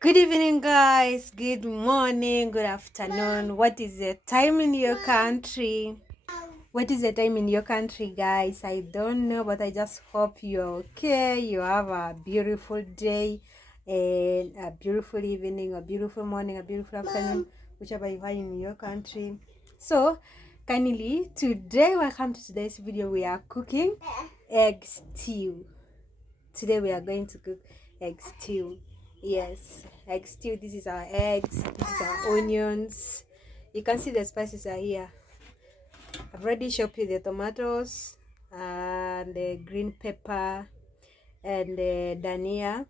Good evening, guys. Good morning, good afternoon. What is the time in your country? What is the time in your country, guys? I don't know, but I just hope you're okay. You have a beautiful day and a beautiful evening, a beautiful morning, a beautiful afternoon, whichever you are in your country. So, kindly, today, welcome to today's video. We are cooking egg stew. Today we are going to cook egg stew. Yes, egg stew. This is our eggs, this is our onions. You can see the spices are here. I've already chopped the tomatoes and the green pepper and the dania.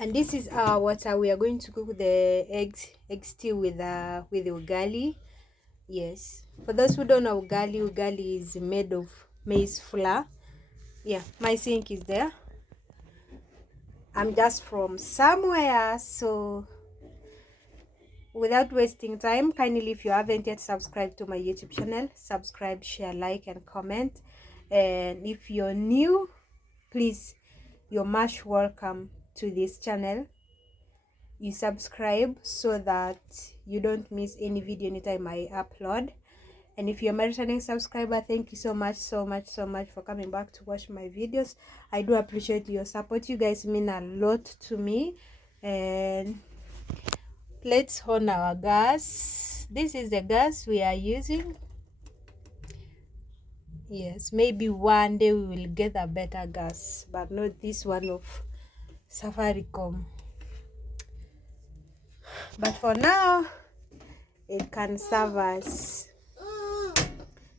And this is our water. We are going to cook the egg stew with ugali. Yes, for those who don't know, ugali is made of maize flour. Yeah, my sink is there. I'm just from somewhere, so without wasting time, kindly, if you haven't yet subscribed to my YouTube channel, subscribe, share, like, and comment. And if you're new, please, you're much welcome to this channel. You subscribe so that you don't miss any video anytime I upload. And if you're my returning subscriber, thank you so much for coming back to watch my videos. I do appreciate your support. You guys mean a lot to me. And let's on our gas. This is the gas we are using. Yes, maybe one day we will get a better gas, but not this one of Safaricom. But for now, it can serve us.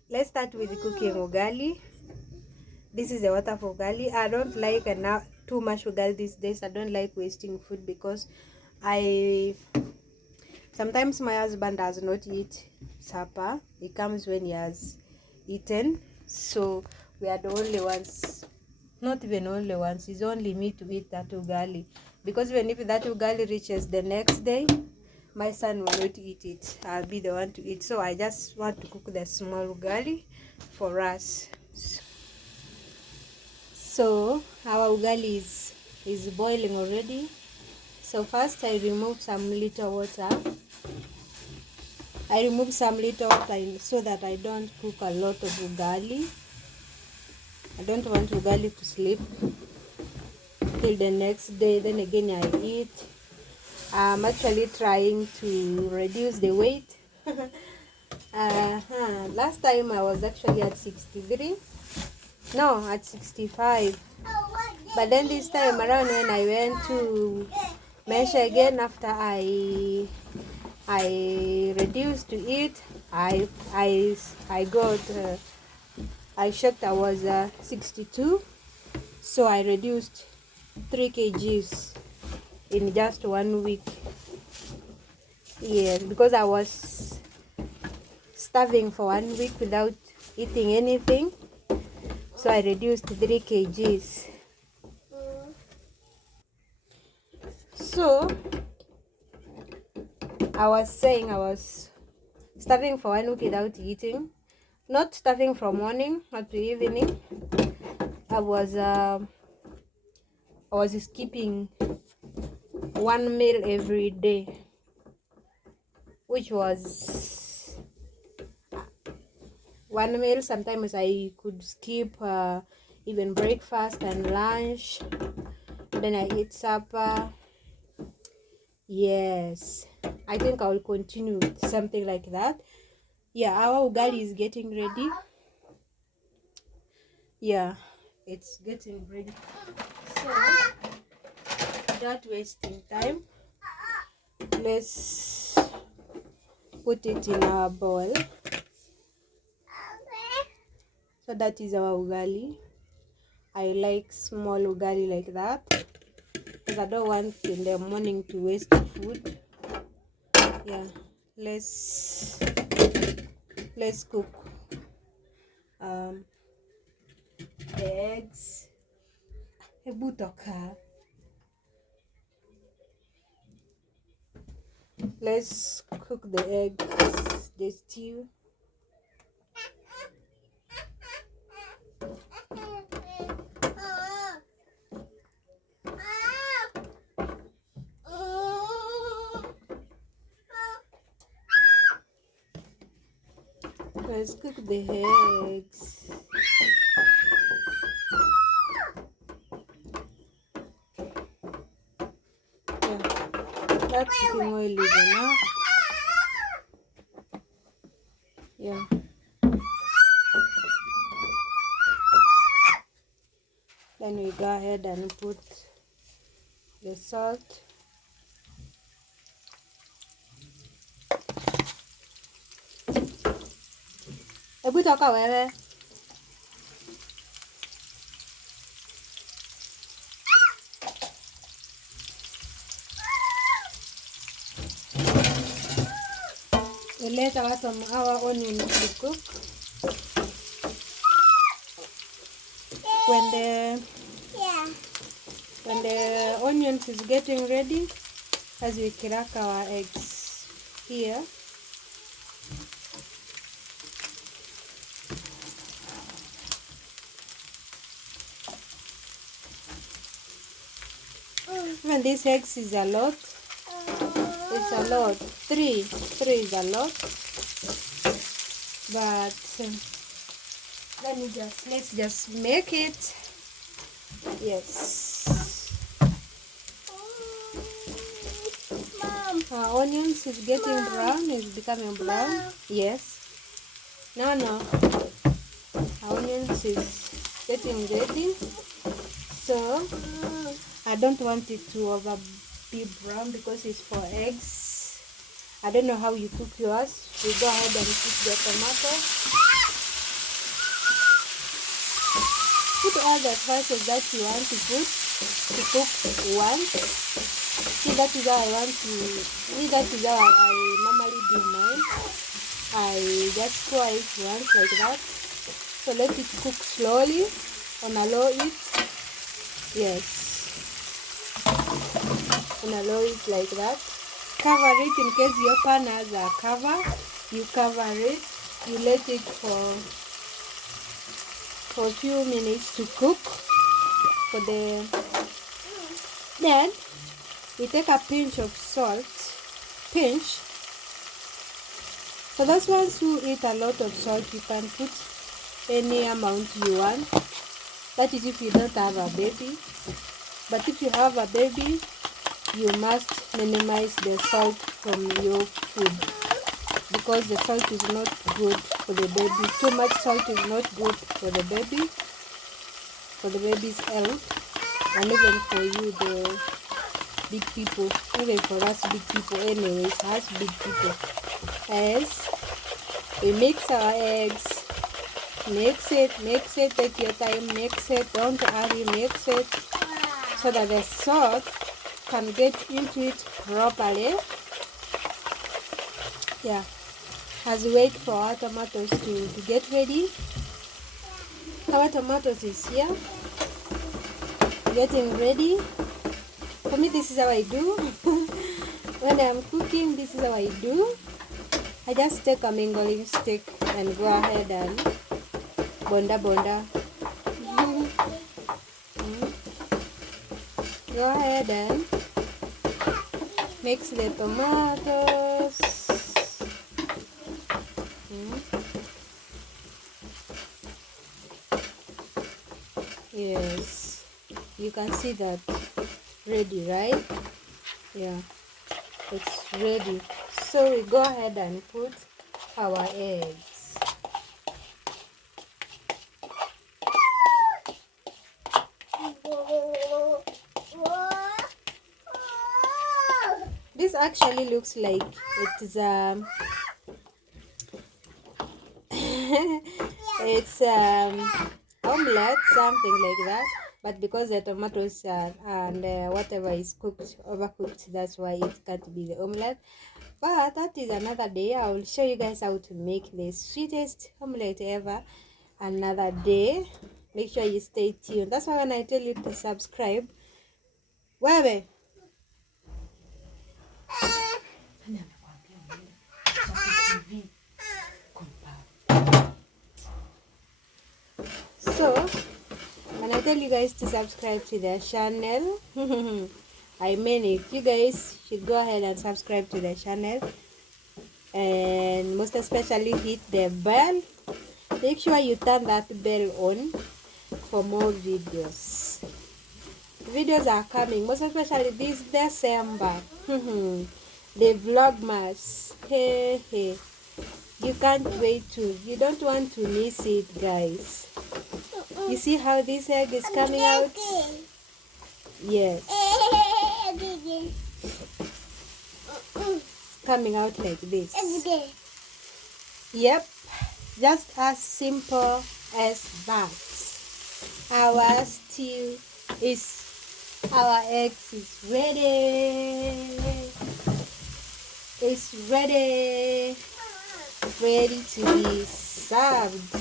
Let's start with cooking ugali. This is the water for ugali. I don't like too much ugali these days. I don't like wasting food because sometimes my husband does not eat supper. He comes when he has eaten. So we are the only ones, not even only ones, it's only me to eat that ugali. Because even if that ugali reaches the next day, my son will not eat it. I'll be the one to eat. So I just want to cook the small ugali for us. So our ugali is boiling already. So first I remove some little water. I remove some little water so that I don't cook a lot of ugali. I don't want ugali to sleep till the next day. Then again I eat. I'm actually trying to reduce the weight. Last time I was actually at 63. No, at 65. But then this time around when I went to measure again after I reduced to it, I got I checked I was 62, so I reduced 3 kgs in just 1 week. Yes, because I was starving for 1 week without eating anything, so I reduced 3 kgs. So I was saying I was starving for 1 week without eating, not starving from morning up to evening. I was skipping one meal every day, which was one meal. Sometimes I could skip even breakfast and lunch, then I eat supper. Yes, I think I will continue with something like that. Yeah, our ugali is getting ready. Yeah, it's getting ready. So without wasting time, let's put it in our bowl. So that is our ugali. I like small ugali like that because I don't want in the morning to waste food. Yeah, let's cook the eggs. Let's cook the eggs, the stew. Let's cook the eggs. Yeah, that cooking oil is enough. Yeah. Then we go ahead and put the salt. Hebu toka wewe. We let our onions to cook. When the onions is getting ready, as we crack our eggs here. Even these eggs is a lot. It's a lot. Three is a lot. But let's just make it. Yes. Our onions is getting brown. It's becoming brown. Yes. No. Our onions is getting ready. So I don't want it to be brown because it's for eggs. I don't know how you cook yours. We go ahead and put the tomato. Put all the spices that you want to put to cook once. See, that is how I want to. That is how I normally do mine. I just pour it once like that. So let it cook slowly on a low heat. Yes. And allow it like that. Cover it in case your pan has a cover. You cover it. You let it for a few minutes to cook. Then we take a pinch of salt. Pinch. For those ones who eat a lot of salt, you can put any amount you want. That is if you don't have a baby. But if you have a baby, you must minimize the salt from your food because the salt is not good for the baby. Too much salt is not good for the baby, for the baby's health, and even for you, the big people, even for us big people anyways, us big people. As we mix our eggs, mix it, take your time, mix it, don't hurry, mix it, so that the salt can get into it properly. Yeah, as we wait for our tomatoes to get ready. Our tomatoes is here, getting ready. For me, this is how I do. When I'm cooking, this is how I do. I just take a mingling stick and go ahead and bonda. Go ahead and mix the tomatoes. Yes, you can see that ready, right? Yeah, it's ready. So we go ahead and put our eggs. This actually looks like it's it's omelette, something like that, but because the tomatoes and whatever is overcooked, that's why it can't be the omelette. But that is another day. I will show you guys how to make the sweetest omelette ever another day. Make sure you stay tuned. That's why when I tell you to subscribe, wewe so when I tell you guys to subscribe to the channel, I mean it. You guys should go ahead and subscribe to the channel and most especially hit the bell. Make sure you turn that bell on for more videos. Videos are coming, most especially this December. The vlogmas. Hey, hey. You can't wait to. You don't want to miss it, guys. You see how this egg is coming out? Yes. Coming out like this. Yep. Just as simple as that. Our stew is, our eggs is ready. It's ready. Ready to be served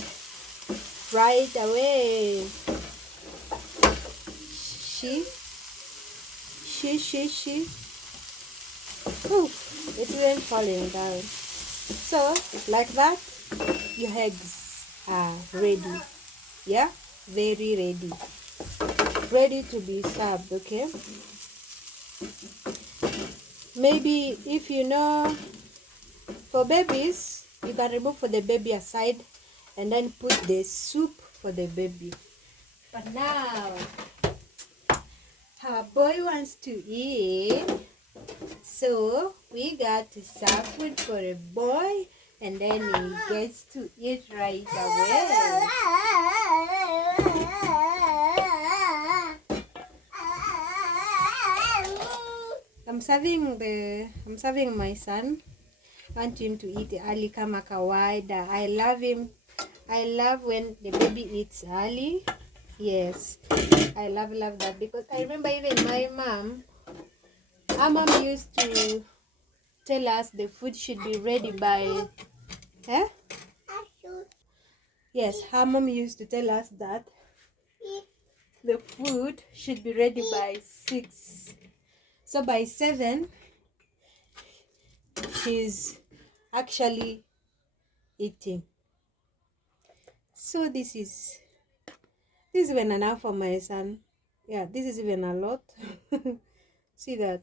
right away. She. Ooh, it's even falling down. So, like that, your eggs are ready. Yeah, very ready. Ready to be served, okay? Maybe if you know, for babies, you can remove for the baby aside and then put the soup for the baby. But now, our boy wants to eat, so we got to serve food for a boy, and then he gets to eat right away. I'm serving my son. Want him to eat early kama kawaida. I love him. I love when the baby eats early. Yes, I love that, because I remember even my mom, our mom used to tell us the food should be ready by, eh? Yes, her mom used to tell us that the food should be ready by 6. So by 7, she's actually eating. So this is even enough for my son. Yeah, this is even a lot. See that?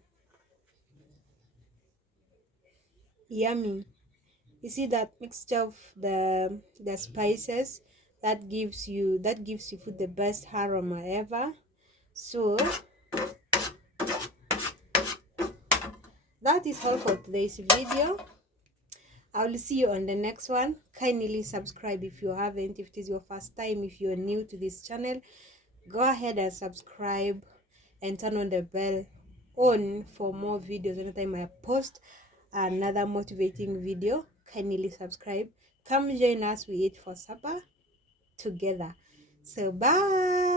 Yummy. You see that mixture of the spices that gives you food the best aroma ever. So that is all for today's video. I will see you on the next one. Kindly subscribe if you haven't. If it is your first time, if you're new to this channel, go ahead and subscribe and turn on the bell on for more videos. Anytime I post another motivating video, kindly subscribe. Come join us, we eat for supper together. So bye.